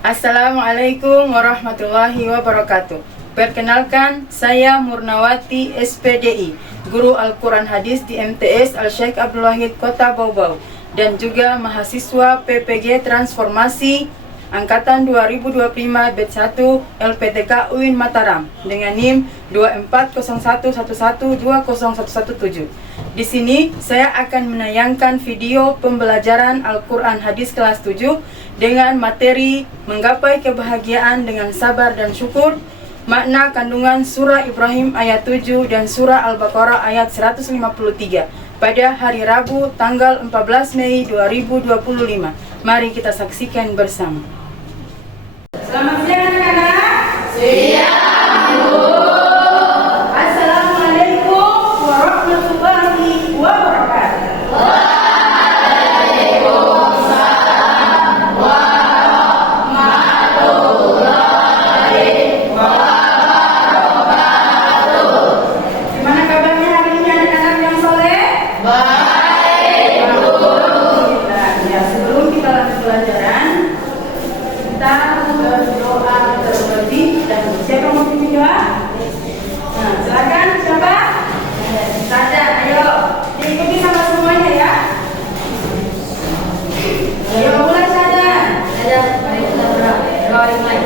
Assalamualaikum warahmatullahi wabarakatuh. Perkenalkan, saya Murnawati SPDI, Guru Al-Quran Hadis di MTS Al-Syekh Abdul Wahid Kota Bau-Bau, dan juga mahasiswa PPG Transformasi Angkatan 2025 Batch 1 LPTK UIN Mataram dengan NIM 240111201117. Di sini saya akan menayangkan video pembelajaran Al-Quran Hadis kelas 7 dengan materi menggapai kebahagiaan dengan sabar dan syukur, makna kandungan surah Ibrahim ayat 7 dan surah Al-Baqarah ayat 153 pada hari Rabu tanggal 14 Mei 2025. Mari kita saksikan bersama. Selamat siang anak-anak. Siang, Bu. Assalamualaikum warahmatullahi wabarakatuh. Waalaikumsalam warahmatullahi wabarakatuh. Gimana kabarnya hari ini anak-anak yang soleh? Baik, Bu. Ya, sebelum kita lanjut pelajaran, kita berdoa terlebih dahulu. Siapa mau pimpin doa? Nah, silakan. Siapa? Saja, ayo diikuti sama semuanya ya. Ayo mulai saja. Mari kita berdoa mulai.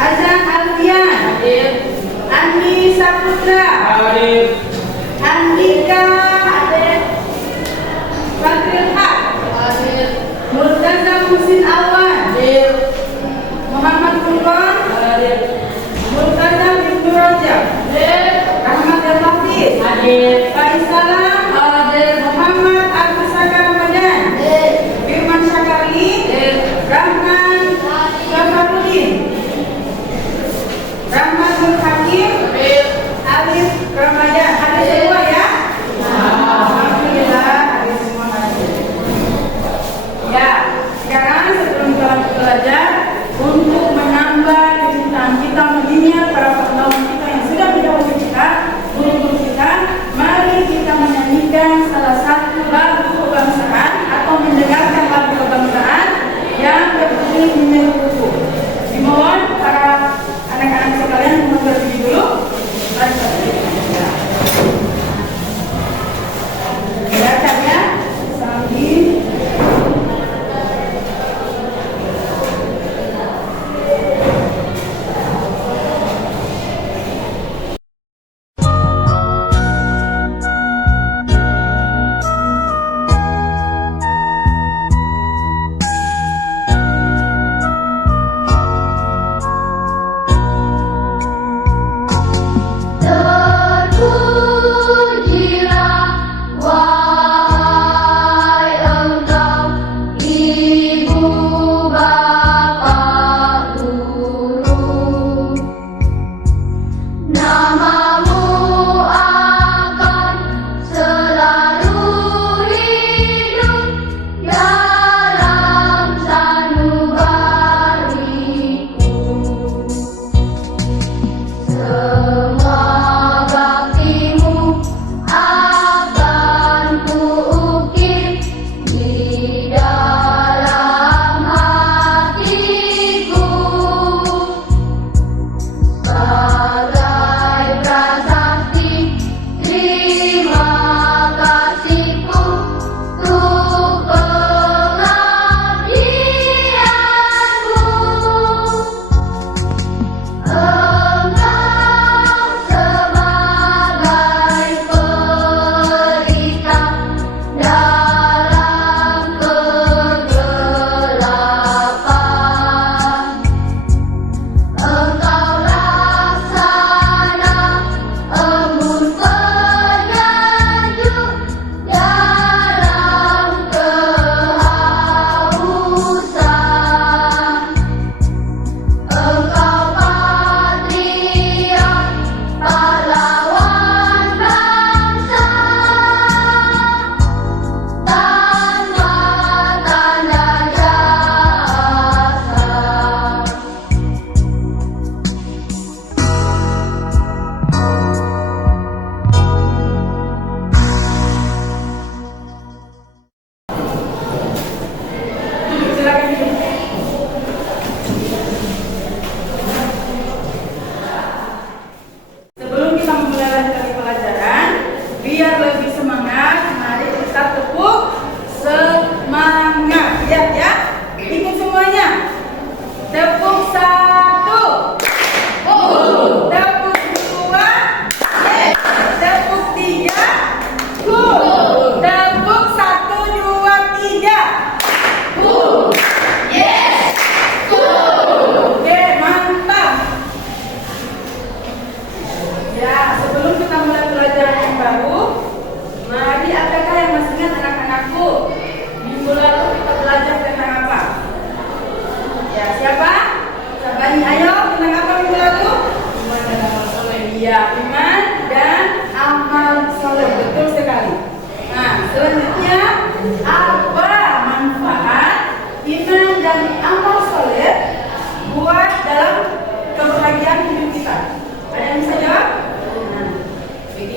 Azan Alfian hadir. Andi Saputra hadir. Andika hadir. Fatril Haq hadir. Murtaza Musin Awan hadir. Muhammad Furqan hadir. Murtaza Ibnu Rajab hadir. Rahmat Al-Hafiz hadir. Faisalam hadir. Muhammad Al-Fasaka Ramadan hadir. Firman Syakarli hadir. Rahman Safarudin, Rahmatul Hakim, Alif Ramadan. Hadir semua ya? Alhamdulillah hadir semua hadir. Ya, sekarang sebelum kita belajar, untuk menambah kecintaan kita mengingat para pendahulu kita yang sudah mendahului kita, guru-guru kita, mari kita menyanyikan salah satu lagu kebangsaan atau mendengarkan lagu kebangsaan yang berbunyi menyerupu. Dimohon para anak-anak sekalian mengambil diri dulu. Mari kita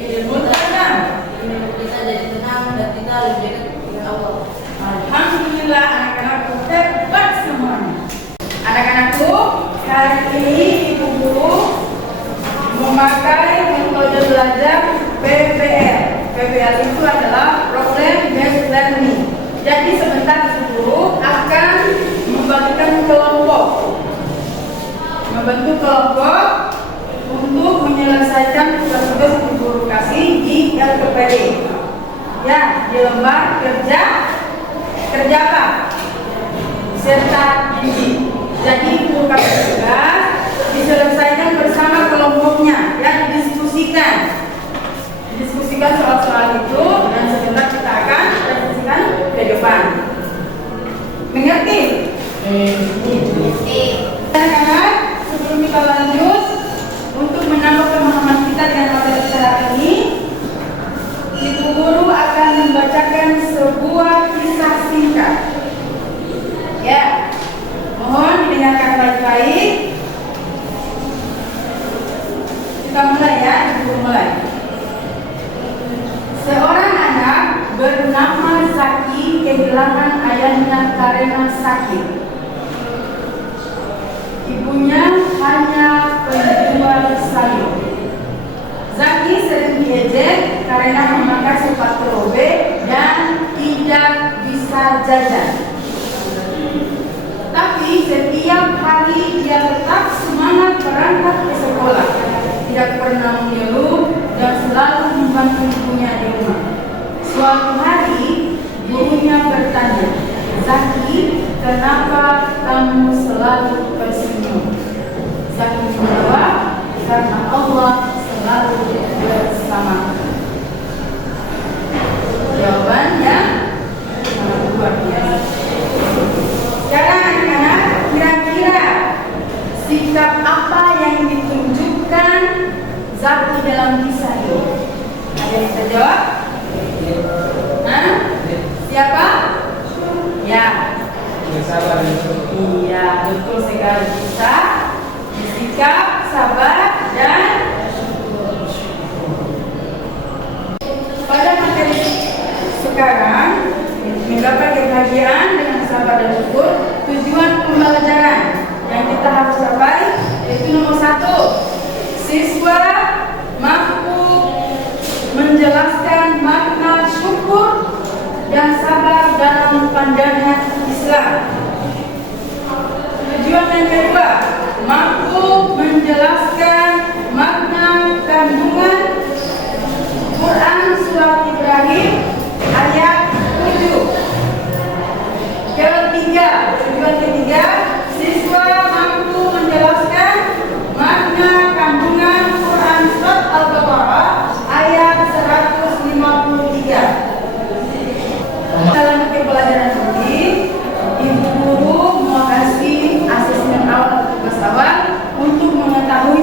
ilmu terkadang kita jadi tenang dan kita lebih dekat dengan Allah. Alhamdulillah, anak-anakku hebat semuanya. Anak-anakku, hari ini Ibu Guru memakai metode belajar PBL. PBL itu adalah Problem Based Learning. Jadi sebentar Ibu Guru akan membagikan kelompok, membentuk kelompok untuk menyelesaikan tugas-tugas Ibu Guru kasih di LPPD. Ya, di lembar kerja apa? Serta gigi. Jadi Ibu Guru kasih tugas diselesaikan bersama kelompoknya, ya, didiskusikan soal-soal itu, dan sebentar kita akan diskusikan ke depan. Mengerti? Anak-anak, sebelum kita lanjut, untuk menambah pemahaman kita dengan materi kita hari ini, Ibu Guru akan membacakan sebuah kisah singkat. Ya, mohon didengarkan baik-baik. Kita mulai ya, Ibu Guru mulai. Seorang anak bernama Zaki kehilangan ayahnya karena sakit. Ibunya hanya penjual sayur. Zaki sering diejek karena memakai sepatu robek dan tidak bisa jajan. Tapi setiap hari dia tetap semangat berangkat ke sekolah, tidak pernah mengeluh dan selalu membantu ibunya di rumah. Suatu hari gurunya bertanya, "Zaki, kenapa kamu selalu tersenyum?" Zaki menjawab, "Karena Allah selalu bersama." Jawaban yang sangat luar biasa. Sekarang anak-anak, kira-kira sikap apa yang ditunjukkan Zaki dalam kisah itu? Ada yang bisa jawab? Hah? Siapa? Ya. Iya, betul sekali. Bisa bersikap, sabar, dan pada materi sekarang menggapai kebahagiaan dengan sabar dan syukur. Tujuan pembelajaran yang kita harus capai yaitu nomor 1, siswa mampu menjelaskan makna syukur dan sabar dalam pandangan Islam. Tujuan yang kedua, mampu menjelaskan makna kandungan Quran Surat Ibrahim ayat 7. Tujuan ketiga, siswa mampu menjelaskan makna kandungan Quran Surat Al-Baqarah ayat 153. Dalam pembelajaran ini, Ibu Guru mau kasih asesmen awal tugas awal untuk mengetahui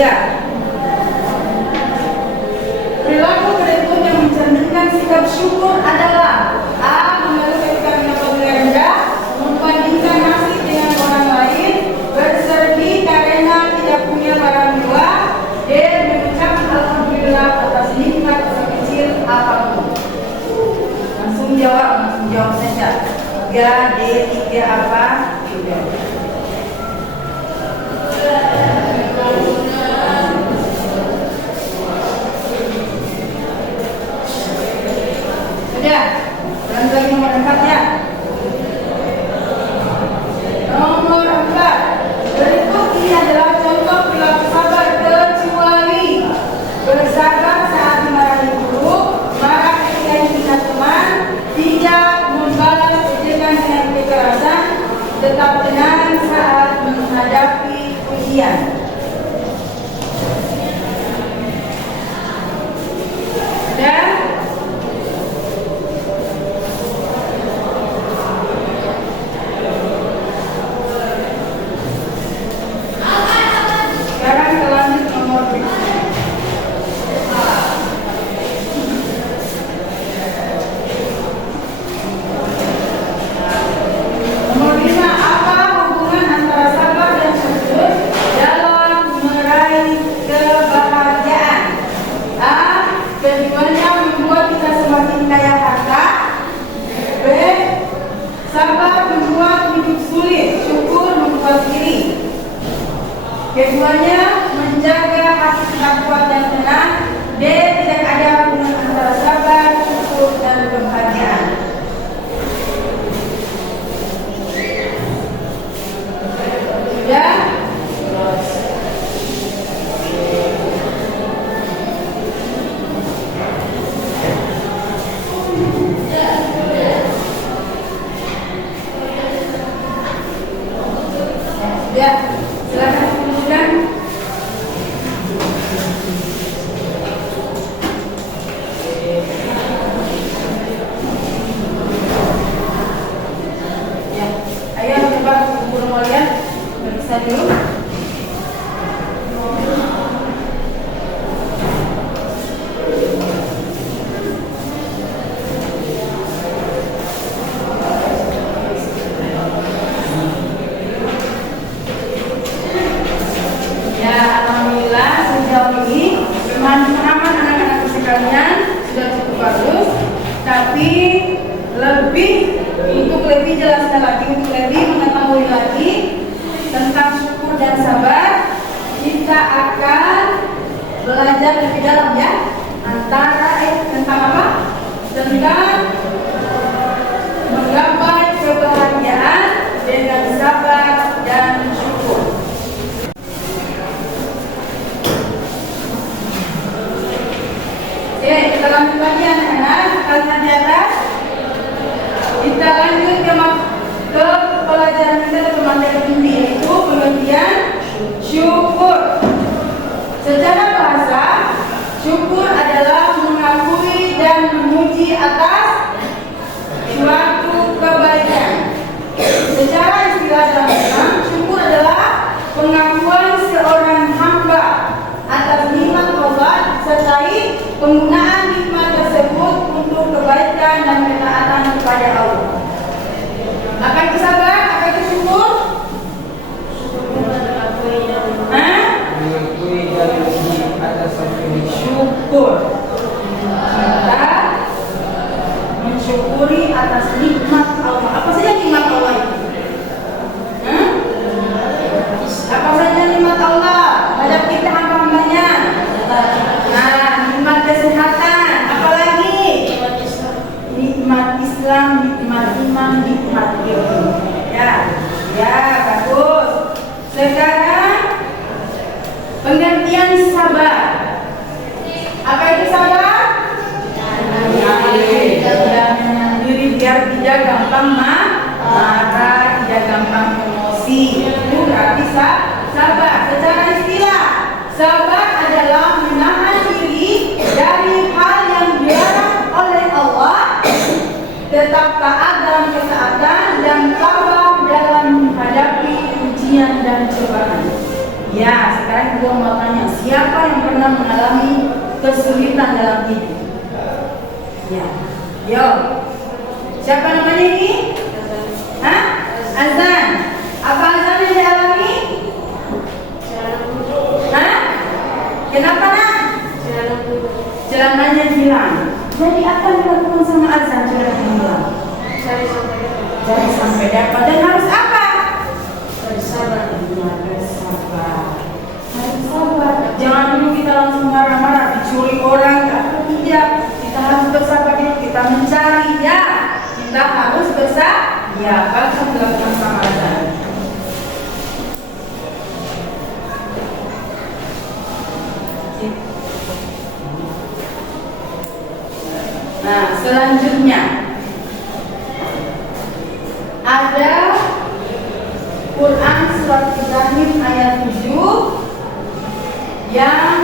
mulia. Perilaku berikut yang mencerminkan sikap syukur adalah: A. Mengeluh ketika mendapat belanja, membandingkan nasib dengan orang lain, bersedih karena tidak punya barang mewah, D. Mengucap alhamdulillah atas nikmat sekecil apapun. Langsung jawab saja. 3, D, 3 apa? 3. Sudah, lanjut lagi nomor 4 ya. Nomor 4. Berikut ini adalah contoh perilaku sabar kecuali: bersabar saat dimarahi guru, marah ketika dihina teman, tidak membalas ejekan dengan kekerasan, tetap tenang saat menghadapi ujian. Dan sekarang kita lanjut nomor 5. Nomor 5, apa hubungan antara sabar dan syukur dalam meraih kebahagiaan? A. Keduanya membuat kita semakin kaya harta. B. Sabar membuat hidup sulit, syukur membuat iri. Keduanya menjaga hati kita kuat dan tenang. D. Tidak ada hubungan antara sabar, syukur, dan kebahagiaan. Sudah? Ya, silakan kemudian. Ya, ayo coba guru mulia periksa dulu. Ya, alhamdulillah sejauh ini pemahaman anak-anak sekalian sudah cukup bagus, tapi untuk lebih jelasnya lagi, untuk lebih mengetahui lagi tentang syukur dan sabar, kita akan belajar lebih dalam ya, tentang apa? Tentang menggapai kebahagiaan dengan sabar dan syukur. Oke, kita lanjut lagi anak-anak. Kalian di atas. Kita lanjut ke pelajaran kita ke materi inti, yaitu pengertian syukur. Secara bahasa, syukur adalah mengakui dan memuji atas suatu kebaikan. Secara istilah dalam Islam, syukur adalah pengakuan seorang hamba atas nikmat Allah sertai penggunaan nikmat tersebut untuk kebaikan dan ketaatan kepada Allah. Apa itu sabar? Apa itu syukur? Syukur. Kita mensyukuri atas nikmat Allah. Apa saja nikmat Allah itu? Apa saja nikmat Allah terhadap kita hamba-hambanya? Nikmat kesehatan. kesulitan dalam hidup. Ya, yo. Siapa namanya ini? Hah? Azan. Apa azan yang dialami? Hah? Kenapa nak? Celananya hilang. Jadi apa yang dilakukan sama azan celananya hilang? Cari sampai dapat. Dan harus apa? Bersabar. Harus sabar. Jangan dulu kita langsung marah-marah, dicuri orang, tidak. Kita harus bersabar dulu, kita mencari, ya. Kita harus bersabar, ya. Bahkan dilakukan sama azan. Nah, selanjutnya ada Quran surat Ibrahim ayat 7 yang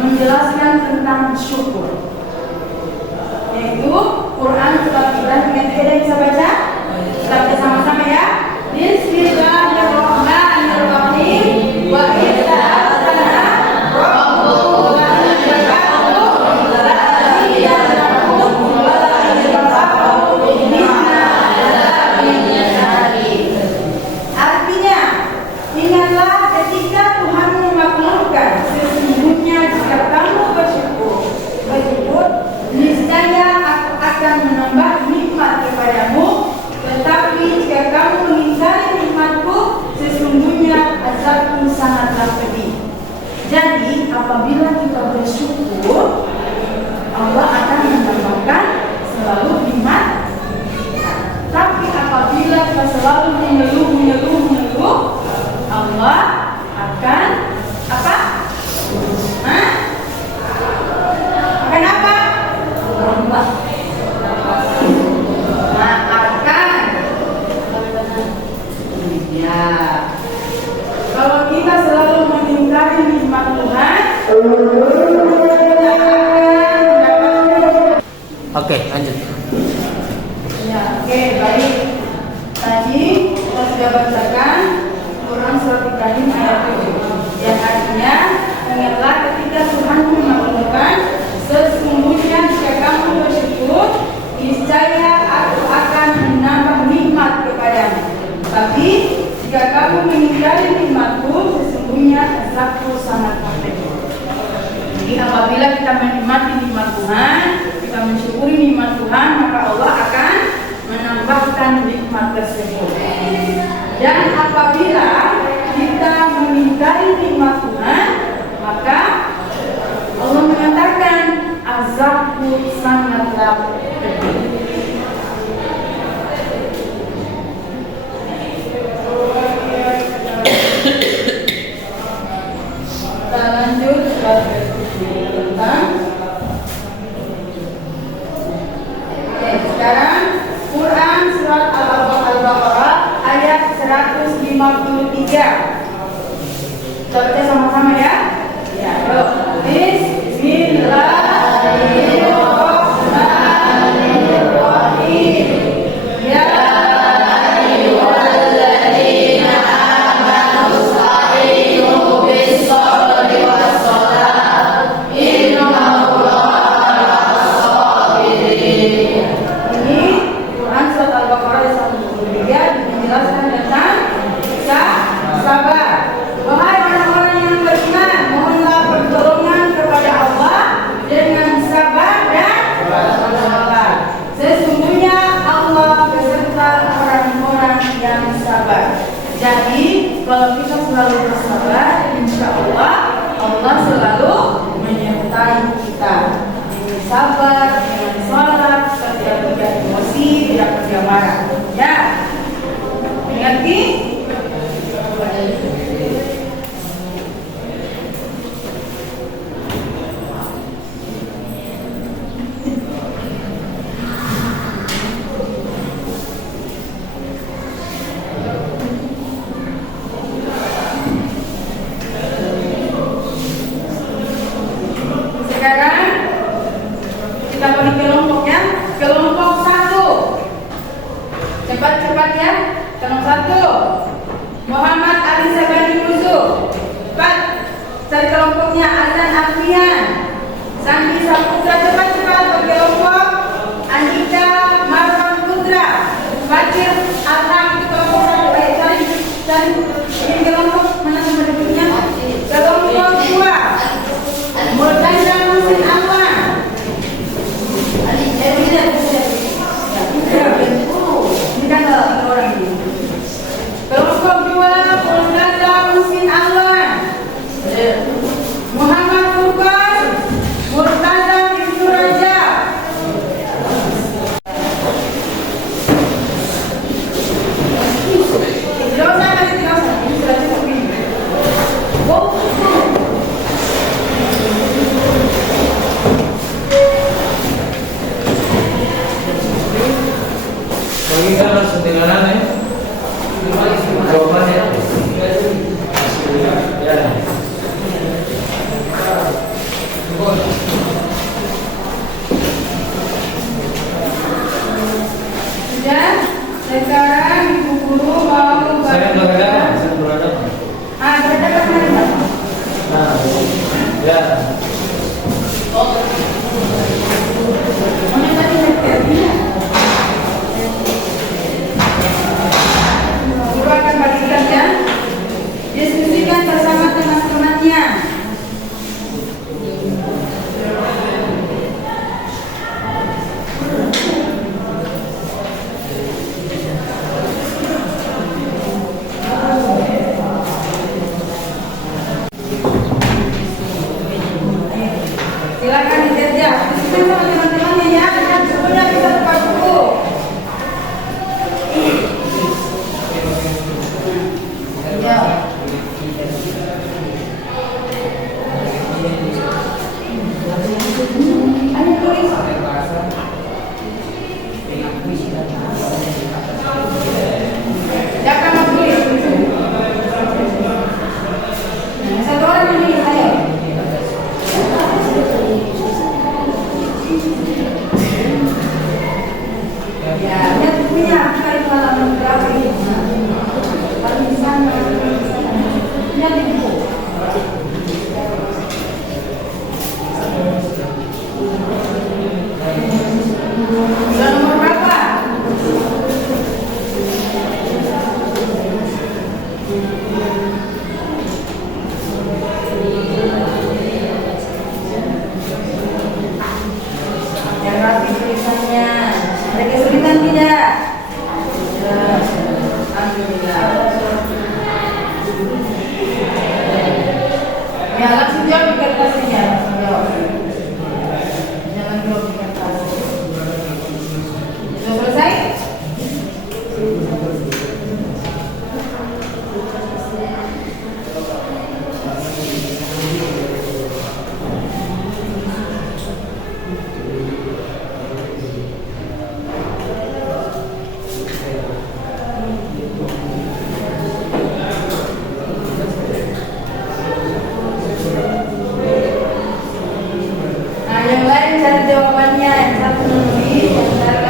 menjelaskan tentang syukur. Yaitu Quran surat Ibrahim ayat 3, yang bisa baca? Kita baca sama-sama ya. Bismillahirrahmanirrahim. Wa idza arzalna rabbukum Jadi apabila kita bersyukur, Allah akan menambahkan selalu nikmat. Tapi apabila kita selalu mengeluh, Allah akan apa? Hah? Akan apa? Berubah. Nah, akan. Ya. Kalau kita selalu mengingkari nikmat Tuhan, Oke, lanjut. ya, oke, baik. Tadi kita sudah bacakan Quran surat Ibrahim ayat 7, yang artinya, ingatlah ketika Tuhan memakmurkan, sesungguhnya jika kamu bersyukur, niscaya Aku akan menambah nikmat kepadamu. Tapi jika kamu mengingkari nikmatku, sesungguhnya azabku sangat pedih. Jadi apabila kita menikmati nikmat Tuhan, kita mensyukuri nikmat Tuhan, maka Allah akan menambahkan nikmat tersebut. Dan apabila kita mengingkari nikmat Tuhan, maka Allah mengatakan azabku sangatlah pedih. Kita lanjut tentang. Sekarang Quran surat Al-Baqarah ayat 153. Kita baca sama-sama ya. Ya, yuk. Bismillahirrahmanirrahim. Ya ayyuhalladzina amanu ista'inu bis-sabri was-salah. Innallaha ma'as-sabirin. Ini Quran surat Al-Baqarah ayat 153 menjelaskan tentang sabar. Wahai orang-orang yang beriman, mohonlah pertolongan kepada Allah dengan sabar dan sabar. Sesungguhnya Allah beserta orang-orang yang sabar. Jadi kalau kita selalu bersabar, insya Allah Allah selalu menyertai kita. Dengan sabar, dengan sholat, tidak mudah emosi, tidak mudah marah. Ya, mengerti? Sekarang kita bagi kelompoknya. Kelompok 1. Cepat-cepat ya. Kelompok 1. Muhammad Ali Sabani Musuh. 4. Dari kelompoknya Azan Alfian, Sandi Saputra, cepat-cepat bagi kelompok Andika Marwan Putra, Fakir Alham kelompok 1. Cari ini kelompok mana nomor berikutnya? Kelompok 2 Murtaza Musin Awan. Ini kan orang ini. Kelompok 2 Murtaza Musin Awan, Muhammad Furqan, Murtaza Ibnu Rajab. Tidak usah, ini sudah cukup ini. Bagi kan langsung tinggalan ya. Jawabannya. Ya. Sudah, sekarang Ibu Guru mau Saya berada. berada ke mana? Nah, ya. Mana tadi ngerti? Guru akan bagikan ya. Diskusikan bersama teman-temannya. Silakan dikerja. Diskusikan sama teman-temannya ya. Dengan bukunya bisa buka buku. Ya. Ayo tulis. Siapa mau tulis? Satu orang yang tulis, ayo. Ya, lihat bukunya. Kita itu halaman berapa ini? Paling di sana. Lihat di buku. Sudah nomor berapa? Yang rapi tulisannya. Ada kesulitan tidak? Ya, alhamdulillah. Ya, langsung jawab di kertasnya. Langsung jawab. Jangan jawab di kertas. Sudah selesai? Nah, yang lain cari jawabannya. Yang satu nulis, yang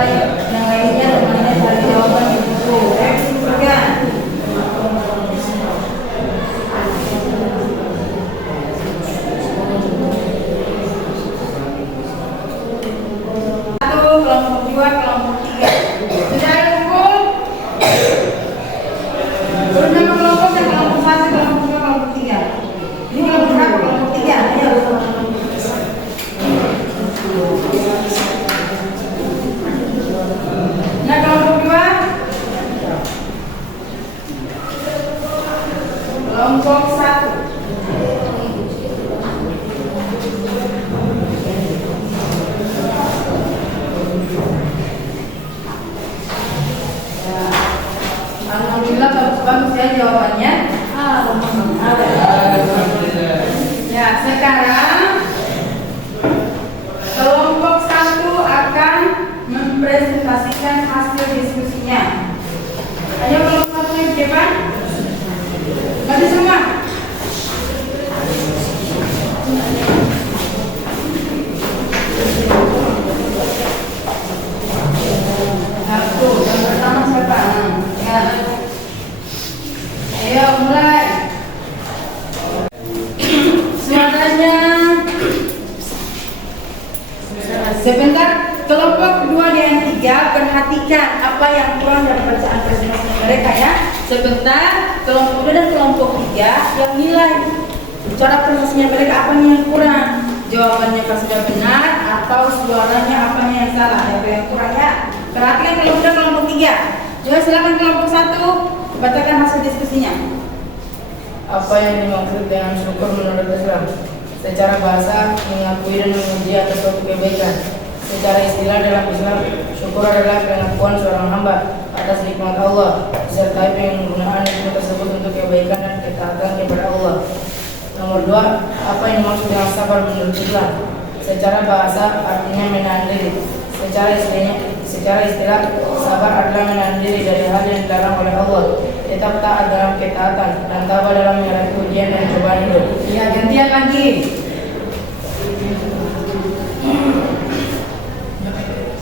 lainnya temannya cari jawaban di buku. Diskusikan. Satu, kelompok 2, kelompok 3. Sudah ada buku? Urut nama kelompok dan kelompok 1, kelompok 2, kelompok 3. Ini kelompok berapa? Kelompok 3. Ayo. Nah, kelompok 2. Kelompok 1. Alhamdulillah bagus ya jawabannya. Ya, sekarang kelompok 1 akan mempresentasikan hasil diskusinya. Ayo kelompok 1 di depan. Maju semua. Satu, yang pertama siapa? Ya. Ayo mulai. Sebentar, kelompok kedua dan tiga perhatikan apa yang kurang dari bacaan presentasi mereka ya. Sebentar, kelompok kedua dan kelompok tiga yang nilai cara presentasinya mereka apa yang kurang. Jawabannya pas sudah benar atau suaranya apa yang salah, ada yang kurang ya. Perhatikan kelompok kedua kelompok tiga. Juga silakan kelompok satu bacakan hasil diskusinya. Apa yang dimaksud dengan syukur menurut Islam? Secara bahasa, mengakui dan memuji atas suatu kebaikan. Secara istilah dalam Islam, syukur adalah pengakuan seorang hamba atas nikmat Allah, disertai penggunaan nikmat tersebut untuk kebaikan dan ketaatan kepada Allah. Nomor 2, apa yang dimaksud dengan sabar menurut Islam? Secara bahasa, artinya menahan diri. Secara istilah, sabar adalah menahan diri dari hal yang dilarang oleh Allah, tetap taat dalam ketaatan, dan tabah dalam menghadapi ujian dan cobaan hidup. Ya, gantian lagi.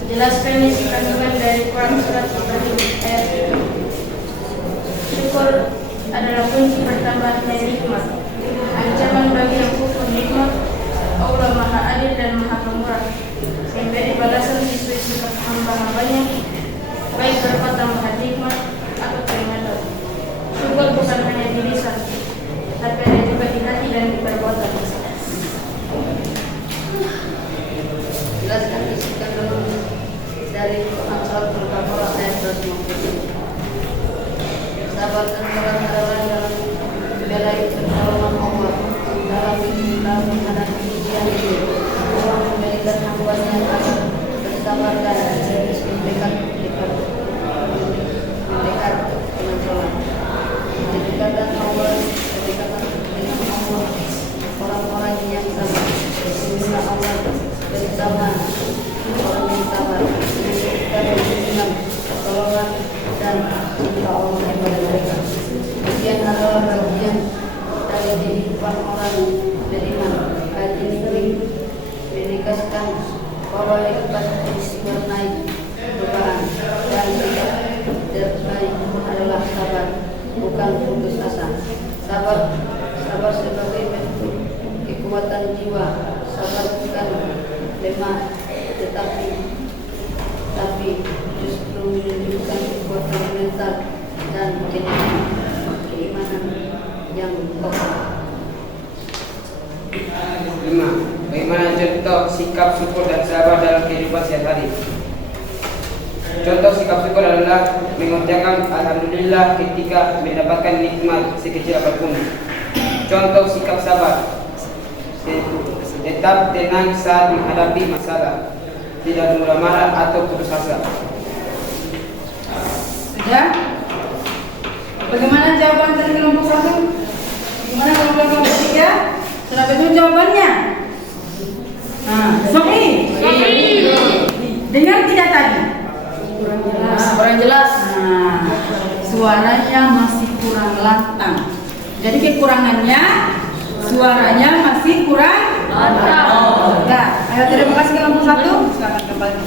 Jelaskan isi kandungan dari Quran surat Ibrahim ayat 7. Syukur adalah kunci bertambahnya nikmat. Ancaman bagi yang kufur nikmat. Allah Maha Adil dan Maha Pemurah. Memberi balasan sesuai sifat hamba-hambanya, baik berupa tambahan nikmat atau peringatan. Syukur bukan hanya di lisan, tapi ada juga di hati dan di perbuatan. Jelaskan isi kandungan dari Quran surat Al-Baqarah ayat 250. Sabar dan sabar adalah dalam bela pertolongan Allah dalam menghadapi ujian hidup. Allah memberikan hambanya agar bersabar dan mendekat dengan Tuhan. Kedekatan Allah, kedekatan dengan Allah, orang-orang yang sabar. Sesungguhnya Allah bersama orang yang sabar. Dan dengan pertolongan dan cinta Allah kepada mereka. Ujian adalah bagian dari kehidupan orang beriman. Ayat ini menegaskan bahwa ikhlas diwarnai cobaan dan tidak terbaik adalah sabar, bukan putus asa. Sabar sebagai bentuk kekuatan jiwa. Sabar bukan lemah, tapi justru menunjukkan kekuatan mental dan keimanan yang kokoh. 5. Bagaimana contoh sikap syukur dan sabar dalam kehidupan sehari-hari? Contoh sikap syukur adalah mengucapkan alhamdulillah ketika mendapatkan nikmat sekecil apapun. Contoh sikap sabar, tetap tenang saat menghadapi masalah, tidak mudah marah atau putus asa. Sudah? Bagaimana jawaban dari kelompok satu? Bagaimana kelompok tiga? Sudah betul jawabannya? Nah, Sofi. Dengar tidak tadi? Kurang jelas. Nah, suaranya masih kurang lantang. Jadi kekurangannya suaranya masih kurang lantang. Nah, ayo terima kasih kelompok satu. Silakan kembali.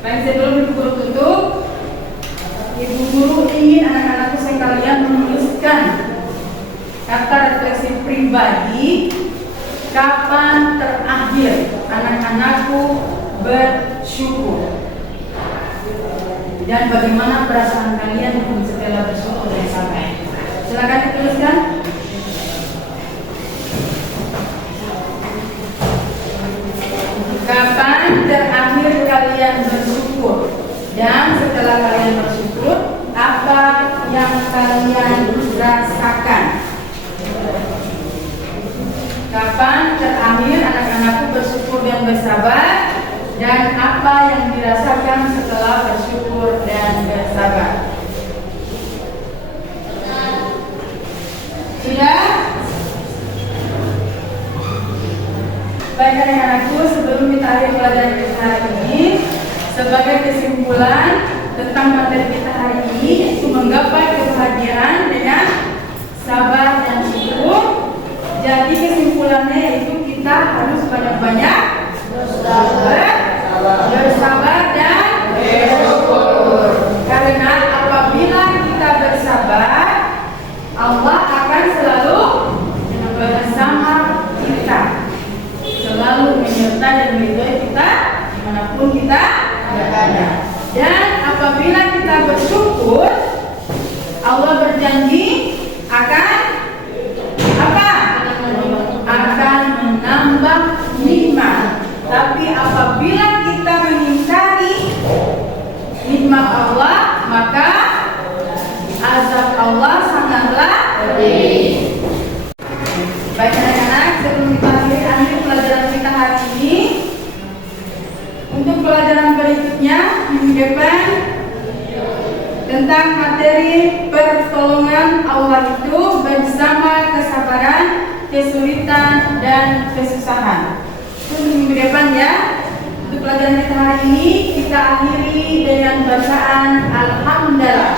Baik, sebelum ibu guru tutup, ibu guru ingin anak-anakku sekalian menuliskan kata refleksi pribadi. Kapan terakhir anak-anakku bersyukur? Dan bagaimana perasaan kalian setelah bersyukur dan sampai? Silakan dituliskan. Kapan terakhir kalian bersyukur? Dan setelah kalian bersyukur, apa yang kalian rasakan? Kapan terakhir anak-anakku bersyukur dan bersabar? Dan apa yang dirasakan setelah bersyukur dan bersabar? Sudah? Baik anak-anakku, sebelum kita akhiri pelajaran kita hari ini, sebagai kesimpulan tentang materi kita hari ini, yaitu menggapai kebahagiaan dengan sabar dan syukur. Jadi kesimpulannya yaitu kita harus banyak-banyak bersabar dan bersyukur. Karena apabila kita bersabar, Allah akan selalu bersama pun kita berada. Dan apabila kita bersyukur, Allah berjanji akan apa? Akan menambah nikmat. Tapi apabila kita mengingkari nikmat Allah, maka azab Allah sangatlah pedih. Baik anak-anak, sebelum kita akhiri pelajaran kita hari ini, untuk pelajaran berikutnya minggu depan tentang materi pertolongan Allah itu bersama kesabaran, kesulitan, dan kesusahan. Itu minggu depan ya. Untuk pelajaran kita hari ini kita akhiri dengan bacaan Alhamdulillah.